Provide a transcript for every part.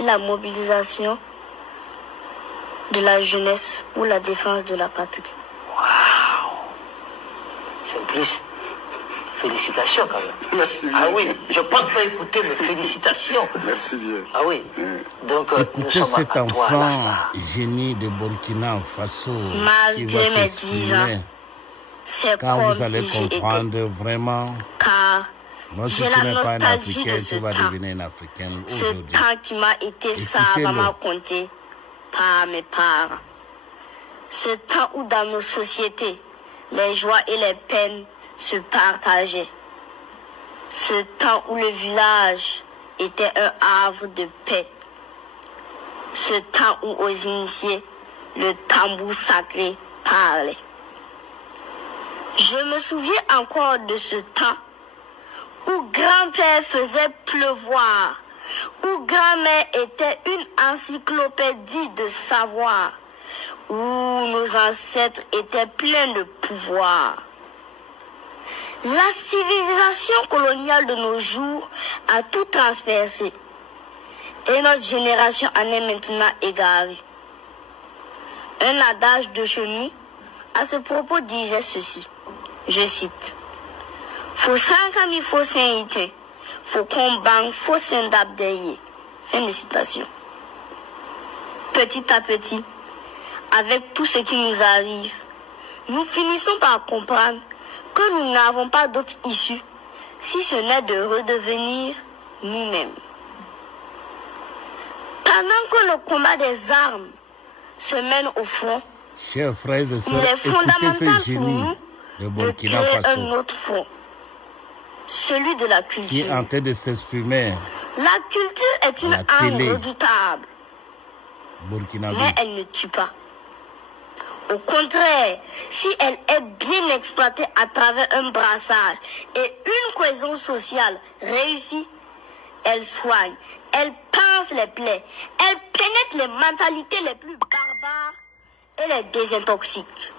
et la mobilisation de la jeunesse pour la défense de la patrie. Waouh! C'est plus. Félicitations quand même. Merci bien. Ah oui, je pense pas écouter, mais félicitations. Merci bien. Ah oui. Donc, écoutez cet enfant génie de Burkina Faso qui va s'exprimer. Quand vous allez comprendre vraiment, non, si tu n'es pas un Africain, tu vas devenir une Africaine aujourd'hui. Ce temps qui m'a été savamment compté par mes parents. Ce temps où dans nos sociétés, les joies et les peines se partageaient. Ce temps où le village était un havre de paix. Ce temps où aux initiés, le tambour sacré parlait. Je me souviens encore de ce temps où grand-père faisait pleuvoir, où grand-mère était une encyclopédie de savoir, où nos ancêtres étaient pleins de pouvoir. La civilisation coloniale de nos jours a tout transpercé et notre génération en est maintenant égarée. Un adage de chez nous à ce propos disait ceci, je cite, « Faut s'encami, faut s'initer, faut combattre, faut s'indabdayer. » Fin de citation. Petit à petit, avec tout ce qui nous arrive, nous finissons par comprendre que nous n'avons pas d'autre issue si ce n'est de redevenir nous-mêmes. Pendant que le combat des armes se mène au front, chers frères et sœurs, il est fondamental pour nous de créer un autre front, celui de la culture. Qui est en train de s'exprimer. La culture est une arme redoutable, mais elle ne tue pas. Au contraire, si elle est bien exploitée à travers un brassage et une cohésion sociale réussie, elle soigne, elle pince les plaies, elle pénètre les mentalités les plus barbares et les désintoxique.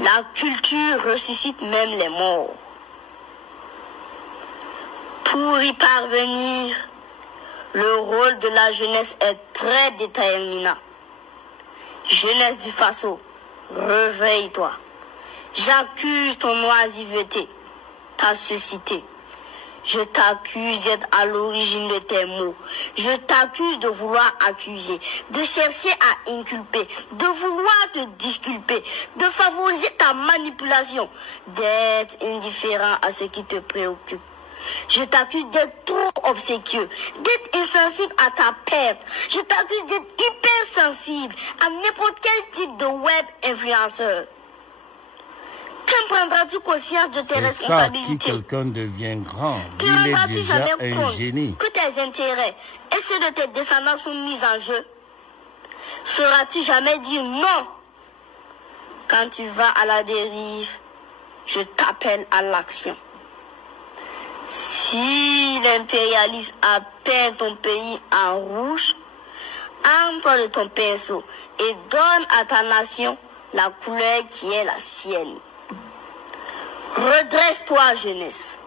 La culture ressuscite même les morts. Pour y parvenir, le rôle de la jeunesse est très déterminant. Jeunesse du Faso, réveille-toi. J'accuse ton oisiveté, ta cécité. Je t'accuse d'être à l'origine de tes mots. Je t'accuse de vouloir accuser, de chercher à inculper, de vouloir te disculper, de favoriser ta manipulation, d'être indifférent à ce qui te préoccupe. Je t'accuse d'être trop obséquieux, d'être insensible à ta perte. Je t'accuse d'être hypersensible à n'importe quel type de web influenceur. Quand prendras-tu conscience de tes responsabilités? C'est ça, qui quelqu'un devient grand. Il est déjà jamais un compte génie. Que tes intérêts et ceux de tes descendants sont mis en jeu? Sauras-tu jamais dire non? Quand tu vas à la dérive, je t'appelle à l'action. Si l'impérialisme a peint ton pays en rouge, arme-toi de ton pinceau et donne à ta nation la couleur qui est la sienne. Redresse-toi, jeunesse.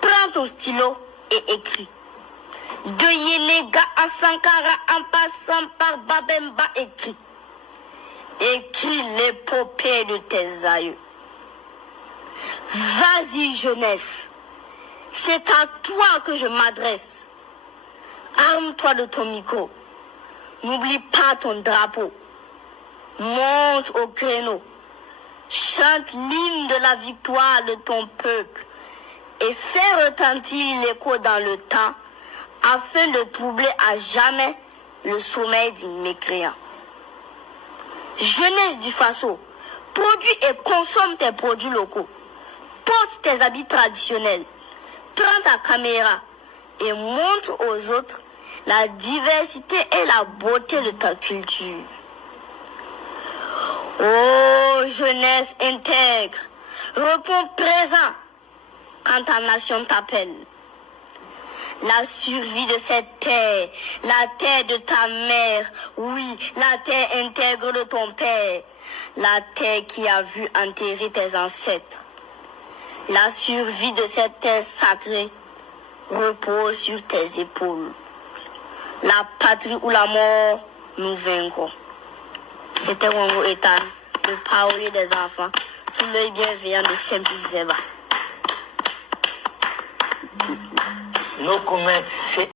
Prends ton stylo et écris. De Yenega à Sankara en passant par Babemba, écris. Écris l'épopée de tes aïeux. Vas-y, jeunesse. C'est à toi que je m'adresse. Arme-toi de ton micro. N'oublie pas ton drapeau. Monte au créneau. Chante l'hymne de la victoire de ton peuple et fais retentir l'écho dans le temps afin de troubler à jamais le sommeil du mécréant. Jeunesse du Faso, produis et consomme tes produits locaux. Porte tes habits traditionnels. Prends ta caméra et montre aux autres la diversité et la beauté de ta culture. Oh, jeunesse intègre, réponds présent quand ta nation t'appelle. La survie de cette terre, la terre de ta mère, oui, la terre intègre de ton père, la terre qui a vu enterrer tes ancêtres. La survie de cette terre sacrée repose sur tes épaules. La patrie ou la mort, nous vaincrons. C'était Wango Ethan, le parolier des enfants, sous l'œil bienveillant de Simplice Zeba. No comment, c'est